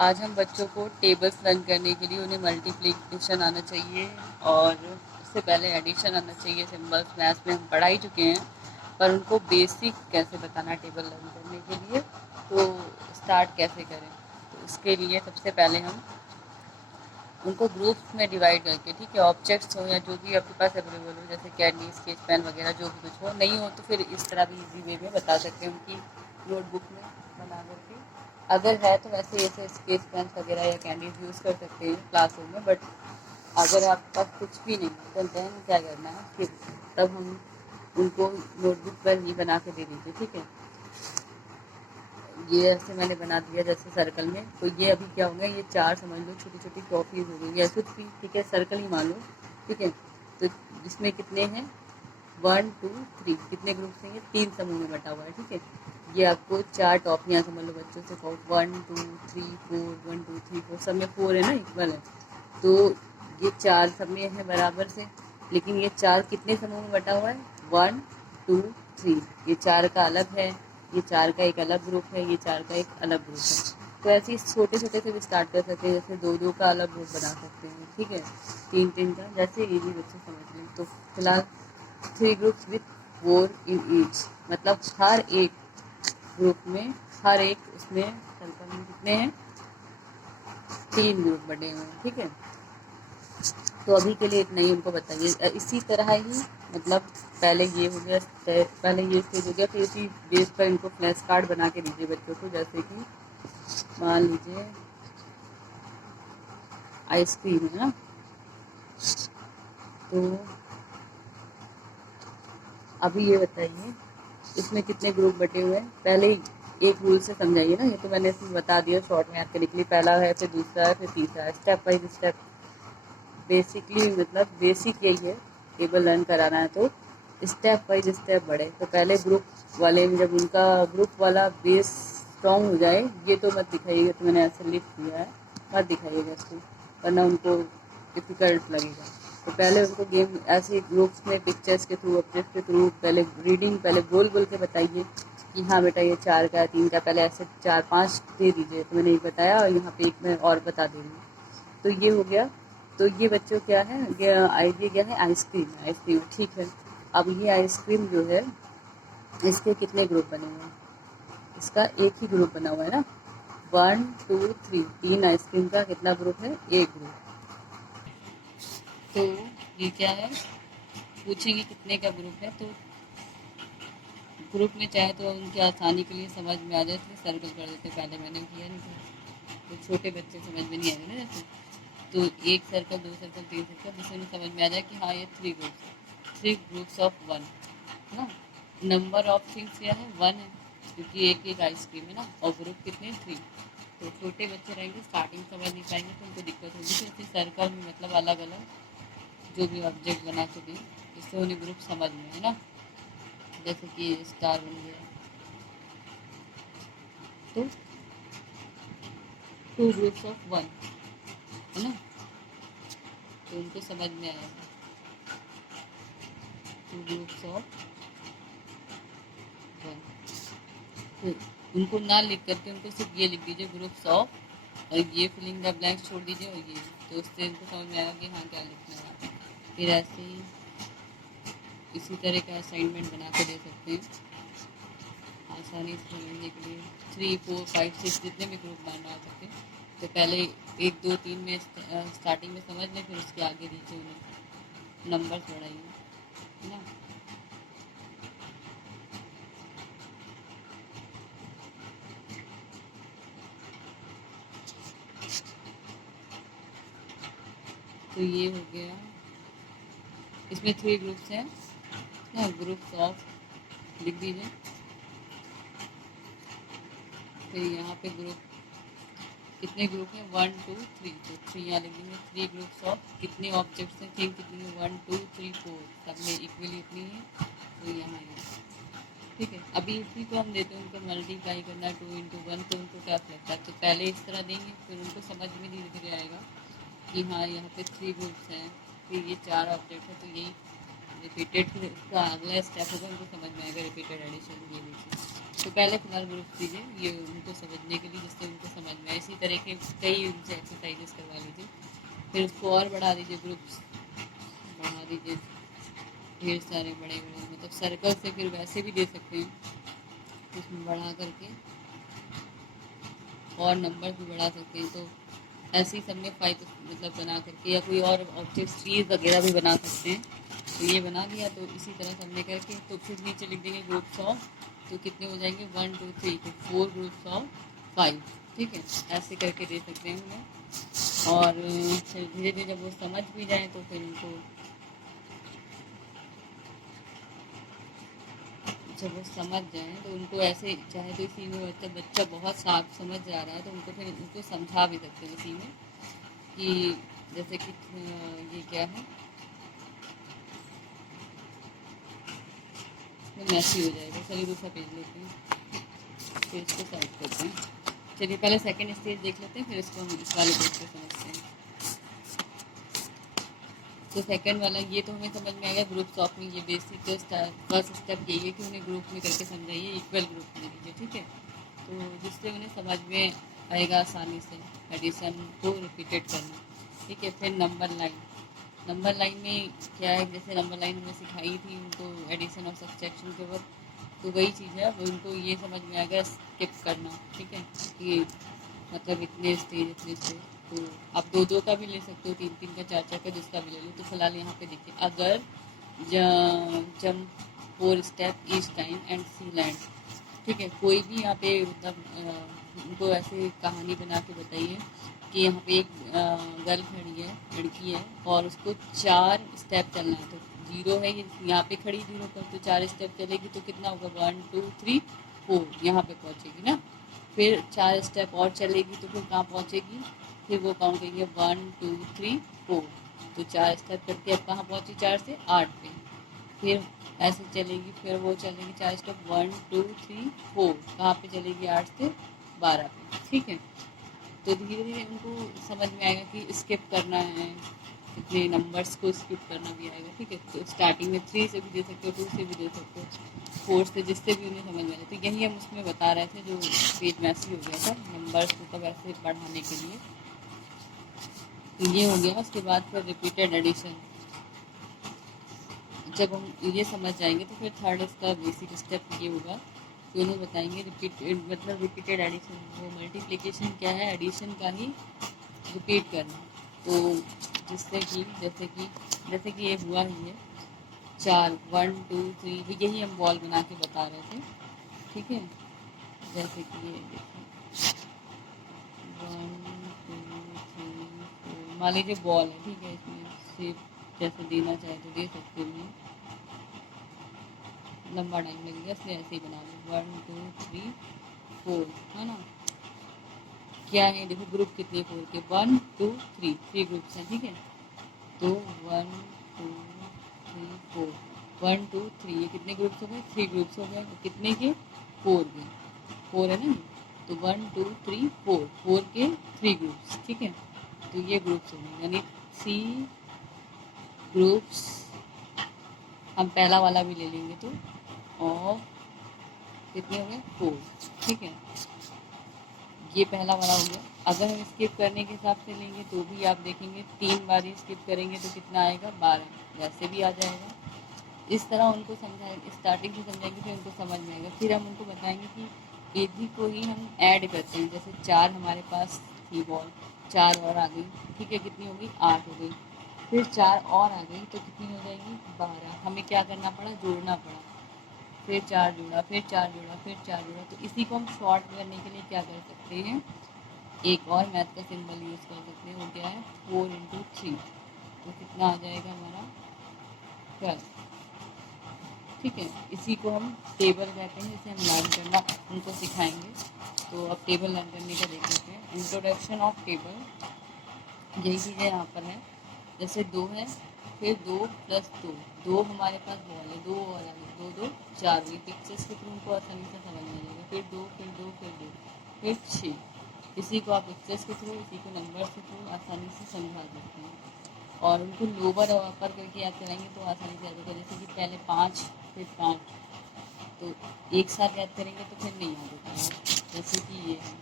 आज हम बच्चों को टेबल्स लर्न करने के लिए उन्हें मल्टीप्लिकेशन आना चाहिए और उससे पहले एडिशन आना चाहिए। सिंबल्स मैथ्स में हम पढ़ा ही चुके हैं, पर उनको बेसिक कैसे बताना टेबल लर्न करने के लिए, तो स्टार्ट कैसे करें। तो इसके लिए सबसे पहले हम उनको ग्रुप्स में डिवाइड करके, ठीक है, ऑब्जेक्ट्स हो या जो भी आपके पास अवेलेबल हो, जैसे कैंडी, स्केच पेन वगैरह जो भी कुछ हो, नहीं हो तो फिर इस तरह भी इजी वे में बता सकते हैं उनकी नोटबुक में बना करके। अगर है तो वैसे ऐसे स्केच पेन वगैरह या कैंडीज यूज़ कर सकते हैं क्लासरूम में, बट अगर आपके पास कुछ भी नहीं तो देन क्या करना है, फिर तब हम उनको नोटबुक पर ही बना के दे दीजिए, ठीक है। ये ऐसे मैंने बना दिया जैसे सर्कल में, तो ये अभी क्या हो गया, ये 4 समझ लो छोटी छोटी टॉफीज हो गई या कुछ भी, ठीक है, सर्कल ही मान लो, ठीक है। तो जिसमें कितने हैं, 1 2 3, कितने ग्रुप हैं, ये 3 समूह में बटा हुआ है, ठीक है। ये आपको 4 टॉफियाँ समझ लो बच्चों से कहो, 1 2 3 4, 1 2 3 4, सब में 4 है ना, इक्वल है। तो ये 4 सब में है बराबर से, लेकिन ये 4 कितने समूह में बटा हुआ है, 1 2 3, ये 4 का अलग है, ये 4 का एक अलग ग्रुप है, ये 4 का एक अलग ग्रुप है। तो ऐसे ही छोटे छोटे से भी स्टार्ट कर सकते हैं, जैसे 2 2 का अलग ग्रुप बना सकते हैं, ठीक है, 3 3 का, जैसे इजी बच्चे समझ लें। तो फिलहाल 3 ग्रुप्स विथ 4 इन ईच, मतलब हर एक ग्रुप में, हर एक उसमें सर्कल में कितने हैं, 3 ग्रुप बने हुए हैं, ठीक है। तो अभी के लिए इतना ही उनको बताइए। इसी तरह ही मतलब पहले ये हो गया, पहले ये स्टेज हो गया, फिर इसी बेस पर इनको फ्लैश कार्ड बना के दीजिए बच्चों को। जैसे कि मान लीजिए आइसक्रीम है ना, तो अभी ये बताइए इसमें कितने ग्रुप बटे हुए हैं, पहले एक रूल से समझाइए ना। ये तो मैंने इसमें बता दिया शॉर्ट में याद करने के लिए, पहला है, फिर दूसरा है, फिर तीसरा है, स्टेप बाई स्टेप। बेसिकली मतलब बेसिक यही है, टेबल लर्न कराना है तो स्टेप बाई स्टेप बढ़े। तो पहले ग्रुप वाले में जब उनका ग्रुप वाला बेस स्ट्रॉन्ग हो जाए, ये तो मत दिखाइएगा, तो मैंने ऐसे लिख दिया है, मत दिखाइएगा इसको, वरना उनको डिफ़िकल्ट लगेगा। तो पहले उनको गेम ऐसे ग्रुप्स में पिक्चर्स के थ्रू, ऑब्जेक्ट के थ्रू, पहले रीडिंग पहले बोल बोल के बताइए कि हाँ बेटा ये 4 का है, 3 का, पहले ऐसे 4 5 दे दीजिए, तो मैंने ये बताया और यहाँ पे एक मैं और बता दे रही हूँ। तो ये हो गया। तो ये बच्चों क्या है, आइडिया क्या है, आइसक्रीम, आइसक्रीम, ठीक है। अब ये आइसक्रीम जो है, इसके कितने ग्रुप बने हुए हैं, इसका एक ही ग्रुप बना हुआ है ना, 1 2 3, 3 आइसक्रीम का कितना ग्रुप है, एक ग्रुप। तो ये क्या है, पूछेंगे कितने का ग्रुप है, तो ग्रुप में चाहे तो उनकी आसानी के लिए समझ में आ जाए तो सर्कल कर देते, पहले मैंने किया नहीं था, तो छोटे बच्चे समझ में नहीं आएगा ना जैसे। तो एक सर्कल, 2 सर्कल, 3 सर्कल, जिससे उन्हें समझ में आ जाए कि हाँ ये 3 ग्रुप्स ऑफ 1 है ना। नंबर ऑफ थिंग्स क्या है, 1 है, क्योंकि एक एक आइसक्रीम है ना, और ग्रुप कितने, 3। तो छोटे बच्चे रहेंगे, स्टार्टिंग समझ नहीं पाएंगे, तो उनको दिक्कत होगी। तो इसी सर्कल में मतलब अलग अलग जो भी ऑब्जेक्ट बना के दें, जिससे उन्हें ग्रुप समझ में है ना। जैसे कि स्टार बन गया, तो 2 ग्रुप्स ऑफ 1 है ना, तो उनको समझ में आएगा 2 ग्रुप्स ऑफ 1। तो उनको ना लिख करके उनको सिर्फ ये लिख दीजिए, ग्रुप्स ऑफ, और ये फिलिंग द ब्लैंक्स छोड़ दीजिए, और ये, तो उससे इनको समझ में आएगा कि हाँ क्या लिखना है। फिर ऐसे ही इसी तरह का असाइनमेंट बना के दे सकते हैं आसानी से समझने के लिए। 3 4 5 6 जितने भी ग्रुप बना सकते हैं, तो पहले 1 2 3 में स्टार्टिंग में समझ लें, फिर उसके आगे दीजिए उन्हें नंबर्स बढ़ाइए, है ना। तो ये हो गया, इसमें 3 ग्रुप्स हैं ना, ग्रुप्स ऑफ लिख दीजिए। फिर यहाँ पे ग्रुप कितने ग्रुप हैं, 1 2 3, तो 3 यहाँ लिख देंगे। 3 ग्रुप्स ऑफ कितने ऑब्जेक्ट्स हैं, थिंक कितनी है, 1 2 3 4, सब में इक्वली इतनी है, तो यहाँ है, ठीक है। अभी इसी को हम देते हैं उनको मल्टीप्लाई करना 2 इंटू 1, तो उनको क्या लगता है, तो पहले इस तरह देंगे, फिर उनको समझ में धीरे धीरे आएगा कि हाँ यहाँ पे 3 ग्रुप्स हैं, फिर ये 4 ऑब्जेक्ट है, तो यही रिपीटेड, फिर इसका अगला स्टेप होगा, उनको समझ में आएगा रिपीटेड एडिशन, ये देखिए। तो पहले फिलहाल ग्रुप दीजिए ये उनको समझने के लिए, जिससे उनको समझ में आए। इसी तरह के कई उनसे एक्सरसाइजेस करवा लीजिए। फिर उसको और बढ़ा दीजिए, ग्रुप्स बढ़ा दीजिए ढेर सारे बड़े बड़े, मतलब सर्कल से फिर वैसे भी दे सकते हैं, उसमें बढ़ा करके और नंबर भी बढ़ा सकते हैं। तो ऐसे ही सब में 5 मतलब बना करके, या कोई और ऑब्जेक्ट ट्रीज वगैरह भी बना सकते हैं। तो ये बना दिया, तो इसी तरह सबने करके तो फिर नीचे लिख देंगे ग्रुप्स ऑफ, तो कितने हो जाएंगे 1 2 3, तो 4 ग्रुप्स ऑफ 5। ठीक है, ऐसे करके दे सकते हैं उन्हें। और फिर धीरे धीरे जब वो समझ भी जाए तो फिर उनको, जब वो समझ जाए तो उनको ऐसे, चाहे तो इसी में बच्चा बहुत साफ समझ जा रहा है तो उनको फिर उनको समझा भी सकते हैं इसी में कि जैसे कि ये क्या है, मैसी हो जाएगा। चलिए दूसरा पेज लेते हैं, फिर इसको साइड करते हैं। चलिए पहले सेकंड स्टेज देख लेते हैं, फिर इसको हम इस वाले पेज को समझते हैं। तो सेकंड वाला ये तो हमें समझ में आएगा ग्रुप्स ऑफ में, ये बेसिक जो फर्स्ट स्टेप यही है कि उन्हें ग्रुप में करके समझाइए, इक्वल ग्रुप में लीजिए। ठीक है, तो जिससे उन्हें समझ में आएगा आसानी से एडिशन को रिपीटेड करना। ठीक है, फिर नंबर लाइन, नंबर लाइन में क्या है, जैसे नंबर लाइन हमने सिखाई थी उनको एडिशन और सब्सट्रैक्शन के वक्त, तो वही चीज़ है, वो उनको ये समझ में आएगा स्किप करना। ठीक है, कि मतलब इतने स्टेज, तो आप 2 2 का भी ले सकते हो, 3 3 का, 4 4 का, जिसका भी ले लो। तो फिलहाल यहाँ पे देखिए, अगर jump 4 step each time and see land. ठीक है, कोई भी यहाँ पे मतलब उनको ऐसे कहानी बना के बताइए कि यहाँ पे एक गर्ल खड़ी है, लड़की है, और उसको 4 स्टेप चलना है। तो 0 है, ये यहाँ पे खड़ी 0 पर, तो 4 स्टेप चलेगी तो कितना होगा 1 2 3 4, यहाँ पे पहुँचेगी ना। फिर 4 स्टेप और चलेगी तो फिर कहाँ पहुँचेगी, फिर वो काउंट करेंगे 1 2 3 4, तो 4 स्टेप करके अब कहाँ पहुँची, 4 से 8 पे। फिर ऐसे चलेगी, फिर वो चलेगी 4 स्टेप 1 2 3 4, कहाँ पे चलेगी 8 से 12 पे। ठीक है, तो धीरे धीरे उनको समझ में आएगा कि स्किप करना है, कितने नंबर्स को स्किप करना भी आएगा। ठीक है, तो स्टार्टिंग में 3 से भी दे सकते हो, 2 से भी दे सकते हो, 4 से, जिससे भी उन्हें समझ में आए। तो यही हम उसमें बता रहे थे, जो पेज मैसी हो गया था नंबर्स को तब ऐसे बढ़ाने के लिए। तो ये हो गया। उसके बाद फिर रिपीटेड एडिशन, जब हम ये समझ जाएंगे तो फिर थर्ड इसका बेसिक स्टेप ये होगा कि उन्हें बताएंगे मतलब रिपीटेड एडिशन, वो मल्टीप्लिकेशन क्या है, एडिशन का ही रिपीट करना। तो जैसे कि ये हुआ ही है 4 1 2 3, यही हम बॉल बना के बता रहे थे। ठीक है, जैसे कि ये देखिए 1 2 3 4, मान लीजिए बॉल है। ठीक है, इसमें शेप जैसे देना चाहे तो दे सकते हैं, लंबा टाइम लगेगा इसलिए ऐसे ही बना लो 1 2 3 4, है ना। क्या है देखो, ग्रुप कितने 4 के, 1 2 3, 3 ग्रुप्स हैं। ठीक है, तो 1 2 3 4, 1 2 3, ये कितने ग्रुप्स हो गए, 3 ग्रुप्स हो गए। कितने के, 4 के, 4 है ना। तो 1 2 3 4, 4 के 3 ग्रुप्स। ठीक है, तो ये ग्रुप्स हो गए, यानी सी ग्रुप्स। हम पहला वाला भी ले लेंगे तो, और कितने हो गए 4। ठीक है, ये पहला वाला हो गया। अगर हम स्किप करने के हिसाब से लेंगे तो भी आप देखेंगे 3 बार ही स्किप करेंगे तो कितना आएगा 12, वैसे भी आ जाएगा। इस तरह उनको समझाएंगे, स्टार्टिंग से समझाएंगे, फिर उनको समझ में आएगा। फिर हम उनको बताएंगे कि एक ही को ही हम ऐड करते हैं, जैसे 4 हमारे पास थी बॉल, 4 और आ गई। ठीक है, कितनी हो गई 8 हो गई। फिर 4 और आ गई तो कितनी हो जाएगी 12, हमें क्या करना पड़ा, जोड़ना पड़ा। फिर 4 जोड़ा, फिर 4 जोड़ा, फिर 4 जोड़ा। तो इसी को हम शॉर्ट करने के लिए क्या कर सकते हैं, एक और मैथ का सिंबल यूज़ कर सकते हैं। वो क्या है 4 × 3, तो कितना आ जाएगा हमारा 12। ठीक है, इसी को हम टेबल कहते हैं, जिसे हम लर्न करना उनको सिखाएंगे। तो अब टेबल लर्न करने का देख लेते हैं। इंट्रोडक्शन ऑफ टेबल, यही चीज़ें यहाँ पर है। जैसे 2 है, फिर 2 + 2, 2 हमारे पास बॉल है, 2 और आ गई, 2 2 4, ये पिक्चर्स के थ्रू उनको आसानी से समझ में आ जाएगा। फिर 2 फिर 2 फिर 2 फिर 6, इसी को आप पिक्चर्स के थ्रू, इसी को नंबर्स के थ्रू आसानी से समझा सकते हैं। और उनको लोअर और अपर करके याद कराएंगे तो आसानी से याद होगा। जैसे कि पहले 5 फिर 5, तो एक साथ याद करेंगे तो फिर नहीं याद होता है। जैसे कि ये है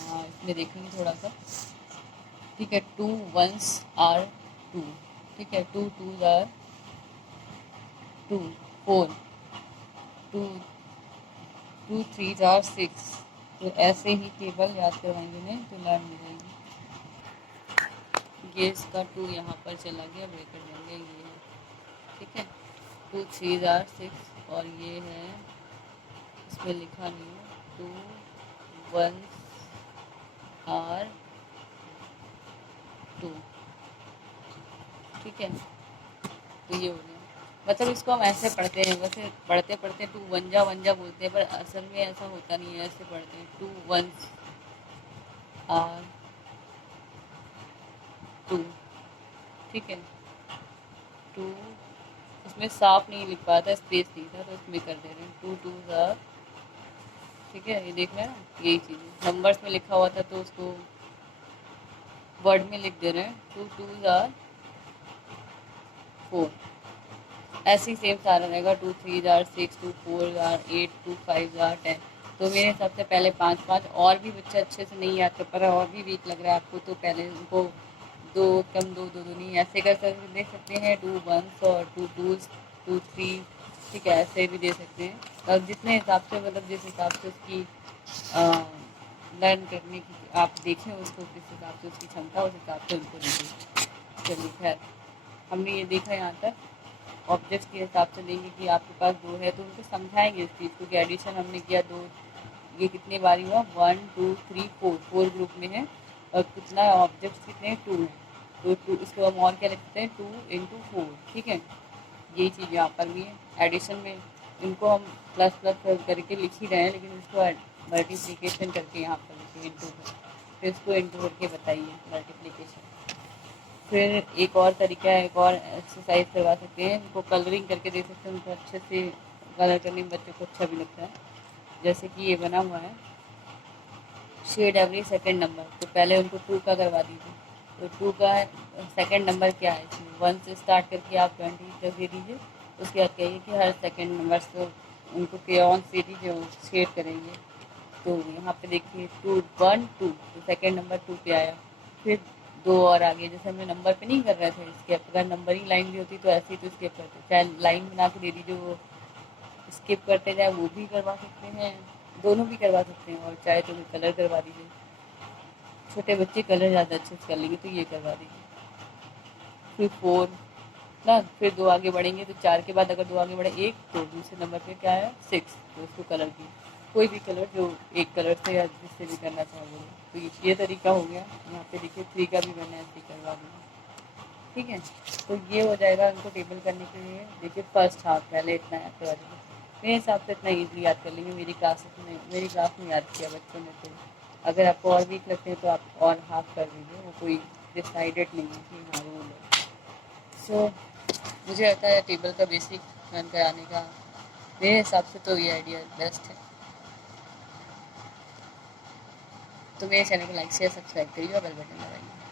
हाँ, इसमें देखेंगे थोड़ा सा। ठीक है, 2 1s आर 2, ठीक है, 2 2s आर 2, 4, 2 2 3s आर 6। तो ऐसे ही टेबल याद करवाएंगे नहीं तो लर्न हो जाएगी। ये इसका 2 यहाँ पर चला गया, ब्रेकर देंगे ये है, ठीक है। 2 3s आर 6 और ये है, इसमें लिखा नहीं है, 2 1s आर 2, ठीक है। तो ये हो गया, मतलब इसको हम ऐसे पढ़ते हैं, वैसे पढ़ते पढ़ते 2 1 जा बोलते हैं, पर असल में ऐसा होता नहीं है, ऐसे पढ़ते हैं 2 1s आर 2, ठीक है। 2, इसमें साफ नहीं लिख पाया था, स्पेस नहीं था, तो इसमें कर दे रहे हैं 2 2s आर, ठीक है। ये देख रहे हैं ना, यही चीज़ है, नंबर्स में लिखा हुआ था तो उसको वर्ड में लिख दे रहे हैं 2 2s आर 4। ऐसे ही सेम सारा रहेगा, 2 3s are 6, 2 4s are 8, 2 5s are 10। तो मेरे हिसाब से पहले 5 5, और भी बच्चे अच्छे से नहीं याद कर पा रहा, और भी वीक लग रहा है आपको, तो पहले उनको 2 कम 2 2 2 नहीं ऐसे कर सकते, देख सकते हैं 2 1s और 2 2s 2 3, ठीक है, ऐसे भी दे सकते हैं। और जितने हिसाब से, मतलब जिस हिसाब से उसकी लर्न करने की आप देखें उसको, किस हिसाब से उसकी क्षमता, उस हिसाब से उनको दीजिए। चलिए खैर, हमने ये देखा यहाँ तक। ऑब्जेक्ट्स के हिसाब से देंगे कि आपके पास 2 है तो उनको समझाएंगे इस चीज़ को कि एडिशन हमने किया 2, ये कितने बारी हुआ, 1 2 3 4, 4 ग्रुप में है, और कितना ऑब्जेक्ट्स कितने हैं, 2 हैं। तो 2 इसको हम और क्या लिखते हैं, 2 इंटू 4, ठीक है। यही चीज़ यहाँ पर भी है, एडिशन में इनको हम प्लस प्लस करके लिख ही रहे हैं, लेकिन इसको मल्टीप्लिकेशन करके यहाँ पर लिखिए इंटू, फिर इसको इंटू करके बताइए मल्टीप्लिकेशन। फिर एक और तरीका है, एक और एक्सरसाइज करवा सकते हैं, उनको कलरिंग करके दे सकते हैं, उनको अच्छे से कलर करने में बच्चों को अच्छा भी लगता है। जैसे कि ये बना हुआ है, शेड एवरी सेकंड नंबर, तो पहले उनको 2 का करवा दीजिए। तो 2 का सेकंड नंबर क्या है, इसमें 1 से स्टार्ट करके आप 20 तक दे दीजिए। उसके बाद कहिए कि हर सेकंड नंबर से उनको क्रेयॉन से दीजिए, वो शेड करेंगे। तो यहाँ पे देखिए 2 1 2, तो सेकंड नंबर 2 पे आया। फिर 2 और आगे, जैसे हमने नंबर पे नहीं कर रहे थे स्केप, अगर नंबरिंग लाइन भी होती तो ऐसे ही तो स्केप करते, चाहे लाइन बना के दे दीजिए, वो स्किप करते जाए, वो भी करवा सकते हैं, दोनों भी करवा सकते हैं, और चाहे तो कलर करवा दीजिए। छोटे बच्चे कलर ज़्यादा अच्छे से कर लेंगे, तो ये करवा दीजिए। फिर 4 ना, फिर 2 आगे बढ़ेंगे तो 4 के बाद अगर 2 आगे बढ़े 1, तो दूसरे नंबर पे क्या है 6, तो उसको कलर की कोई भी कलर जो एक कलर से या जिससे भी करना चाहे वो। तो ये तरीका हो गया। यहाँ पे देखिए 3 का भी मैंने ऐसे करवा दिया, ठीक है। तो ये हो जाएगा उनको टेबल करने के लिए। देखिए फर्स्ट हाफ पहले इतना याद करवा दीजिए, मेरे हिसाब से इतना ईजिली याद कर लेंगे। मेरी क्लास में याद किया बच्चों ने, तो अगर आपको और वीक लगते हैं तो आप और हाफ कर दीजिए, वो कोई डिसाइडेड नहीं है कि हाँ रूल है। सो मुझे लगता है टेबल का बेसिक लर्न कराने का मेरे हिसाब से तो ये आइडिया बेस्ट है। तो मेरे चैनल को लाइक शेयर सब्सक्राइब करिए और बेल बटन दबाइए।